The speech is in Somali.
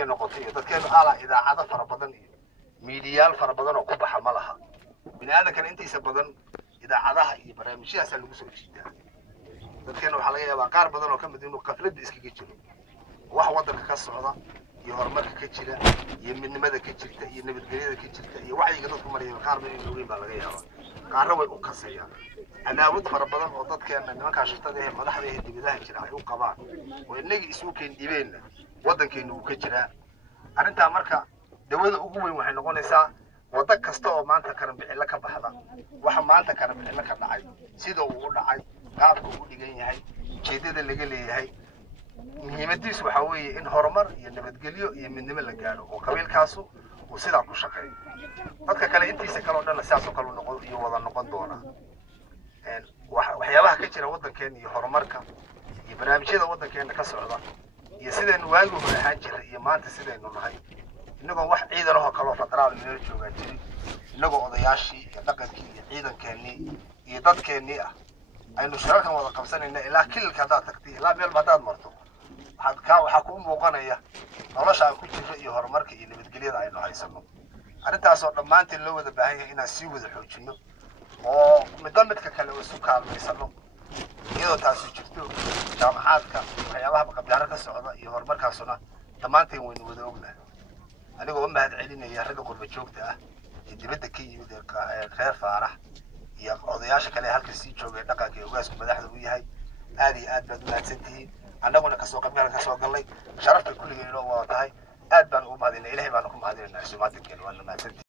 hadday noqoto iyo dadkeenu ala idaacado fara badan iyo miidiyaal fara badan oo ku baxa ma laha bini'aadamkan intiisa badan idaacadaha iyo barnaamijyadaas lagu soo jiidaa dadkeenu waxa laga yaabaa qaar badan oo ka mid inuu qaflad iskaga jiro wax wadanka ka socda iyo horumarka ka jira iyo midnimada ka jirta iyo nabadgelyada ka jirta iyo wacyiga dadku maraya qaar badan inuu weyn baa laga yaabaa qaarna way u kasayaan cadaawad fara badan oo dadkeena nimanka shirtada ee madaxda ee dibadaha jira ay u qabaan oo inaga isu keen dhibeenna wadankeenu uu ka jiraa arrinta marka dawada ugu weyn waxay noqonaysaa wada kasta oo maanta karan bixila ka baxda waxa maanta karan bixila ka dhacay sida uu u dhacay qaabka uu dhigan yahay jeedada laga leeyahay muhiimadiisu waxa weeye in horumar iyo nabadgelyo iyo midnimo la gaaro oo qabiilkaasu uu sidaa ku shaqeeyo dadka kale intiisa kale oo dhan sidaas oo kale noqon iyo wada noqon doona waxyaabaha ka jira wadankeena iyo horumarka iyo barnaamijyada wadankeena ka socda iyo sidaynu waagi hore ahaan jiray iyo maanta sidaynu nahay inagoo wax ciidan oo kale oo federaal inoo joogaan jiray inagoo odayaashii iyo dhaqankii iyo ciidankeenii iyo dadkeenii ah aynu shirarkan wada qabsanayna ilaa kililka haddaad tagtay ilaa meel haddaad marto waxaa kuu muuqanaya nolosha aan ku jirro iyo horumarka iyo nabadgelyada aynu haysano arrintaasoo dhammaanteen loo wada baahan yahay inaan sii wada xoojino oo midba midka kale oo isu kaalmaysano iyadoo taasi jirto jaamacaadka waxyaabaha qabyaaro ka socda iyo horumarkaasuna dhammaanteen waynu wada ognahay anigoo u mahad celinaya ragga qurba joogta ah ee dibadda ka yimid ee reer faarax iyo odayaasha kale halka sii joogay dhaqanka ee ugaasku madaxda u yahay aad iyo aad baad u mahadsantihiin annaguna kasoo qaybgalan kasoo gallay sharafta kulligeena inoo wada tahay aad baan ugu mahadinay ilaahay baan ku mahadinaynaa sumaadinkeena waana mahadsantihiin